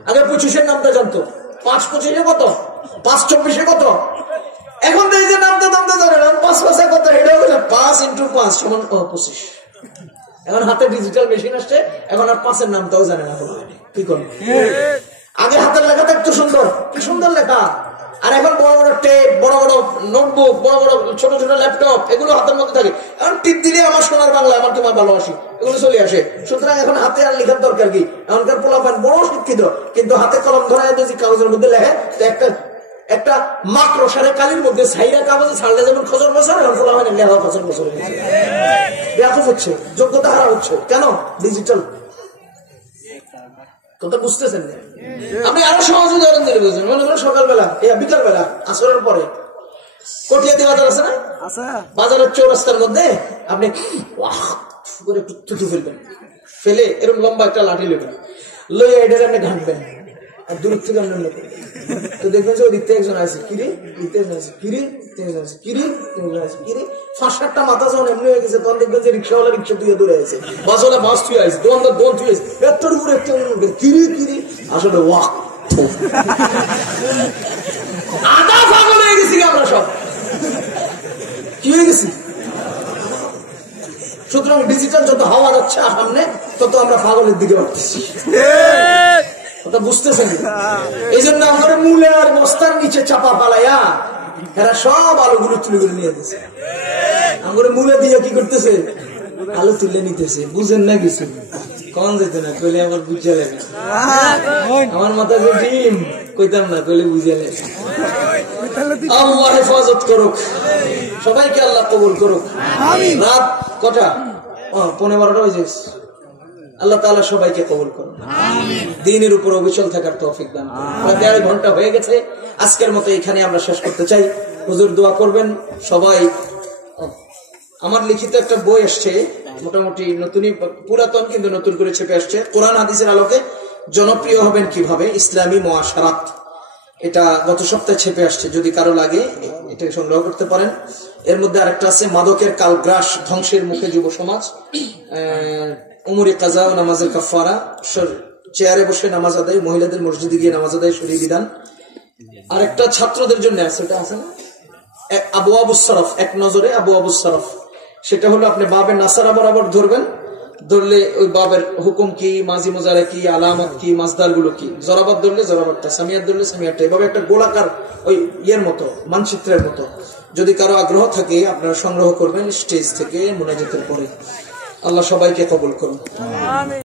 আগে 25 নামটা জানতো, 5 25 কত, 5 24 কত। এখন দেখি যে নামটা ধরে 5 5 কত, এটা 5 × 5 সমান 25। এখন হাতে ডিজিটাল মেশিন আসছে, এখন আর 5-এর নামটাও জানে না। কি করবে? আগে হাতের লেখা দেখতো সুন্দর, কি সুন্দর লেখা। আর এখন বড় বড় টেপ, বড় বড় নোটবুক, বড় বড় ছোট ছোট ল্যাপটপ, এগুলো হাতের মধ্যে থাকে। এখন টিপ দিলে আমার সোনার বাংলা, আমার তোমার ভালোবাসি, এগুলো চলে আসে। সুতরাং এখন হাতে আর লেখার দরকার কি? এখনকার পোলাপান বড় শিক্ষিত, কিন্তু হাতে কলম ধরায় যদি কাগজের মধ্যে লেখে, একটা মাকড়সারে কালির মধ্যে ছাইরা কাগজে ছাড়লে যেমন খজর বছর, এখন পোলাপান লেখা খজর বছর ব্যাপক হচ্ছে, যোগ্যতা হারা হচ্ছে। কেন? ডিজিটাল। কথা বুঝতেছেন না? আপনি আরো সহজ উদাহরণ দিলে বুঝবেন। মনে করেন সকালবেলা বিকাল বেলা আসরের পরে কটিয়াদি বাজার আছে না, বাজারের চৌরাস্তার মধ্যে আপনি করে একটু থুতু ফেলবেন, ফেলে এরকম লম্বা একটা লাঠি নেবেন, লইয়া এটা আপনি ঘাঁটবেন, আর দূর থেকে আপনি তো দেখবেন যে ওই দিকতে একজন আছে কিরি, দিকতে একজন আছে কিরি, একজন আছে কিরি, একজন আছে কিরি, 5-7টা মাথা যখন এমনি হয়ে গেছে তখন দেখবেন যে রিক্সাওয়ালা রিক্সা তুই দূরে আছে, বাসওয়ালা বাস তুই আছে, দোকানদার দোকান তুই আছে, একটার উপরে একটা কিরি কিরি, আসলে ওয়াক আধা পাগল হয়ে গেছি আমরা সব। কি হয়ে গেছি? সুতরাং ডিজিটাল যত হাওয়া যাচ্ছে সামনে তত আমরা পাগলের দিকে বাড়তেছি। ওটা বুঝতেছেন? এই জন্য আমাদের মূলে আর বস্তার নিচে চাপা পালাইয়া এরা সব আলুগুলো তুলে করে নিয়ে দিচ্ছে। আমাদের মূলে দিয়ে কি করতেছে? আলু তুলে নিতেছে। বুঝেন না কিছু? কন যেতে না কইলে আমার বুঝে লাগে, আমার মাথা যে ডিম কইতাম না কইলে বুঝে লাগে। আল্লাহ হেফাজত করুক, সবাইকে আল্লাহ কবুল করুক। রাত কটা? 11:15 হয়ে যাচ্ছে। আল্লাহ তাআলা সবাইকে কবুল করুন, দ্বীনের উপর অবিচল থাকার তৌফিক দান করুন। 1.5 ঘন্টা হয়ে গেছে, আজকের মতো এখানে আমরা শেষ করতে চাই। হুজুর দোয়া করবেন সবাই। আমার লিখিত একটা বই আসছে, মোটামুটি নতুনই, পুরাতন কিন্তু নতুন করে ছেপে আসছে, কোরআন হাদিসের আলোকে জনপ্রিয় হবেন কিভাবে, ইসলামী মুআশারাত। এটা গত সপ্তাহে ছেপে আসছে, যদি কারো লাগে এটা সংগ্রহ করতে পারেন। এর মধ্যে আরেকটা আছে মাদকের কালগ্রাস, ধ্বংসের মুখে যুব সমাজ, উমরে কাজা ও নামাজের কাফারা, চেয়ারে বসে নামাজ আদায়, মহিলাদের মসজিদে গিয়ে নামাজ আদায় শরীর বিধান। আরেকটা ছাত্রদের জন্য আছে, এটা আছে না, আবু আবুস সরফ, এক নজরে আবু আবুস সরফ। সেটা হলো আপনি বাবের নাসারা বরাবর ধরবেন, ধরলে ওই বাবের হুকুম কি, মাজি মুজারা কি, আলামত কি, মাজদার গুলো কি, জরাবাত ধরলে জরাবাতটা, সামিয়াত ধরলে সামিয়াতটা, এভাবে একটা গোলাকার ওই ইয়ের মতো, মানচিত্রের মতো। যদি কারো আগ্রহ থাকে আপনারা সংগ্রহ করবেন স্টেজ থেকে মোনাজাতের পরে। আল্লাহ সবাইকে কবুল করুন।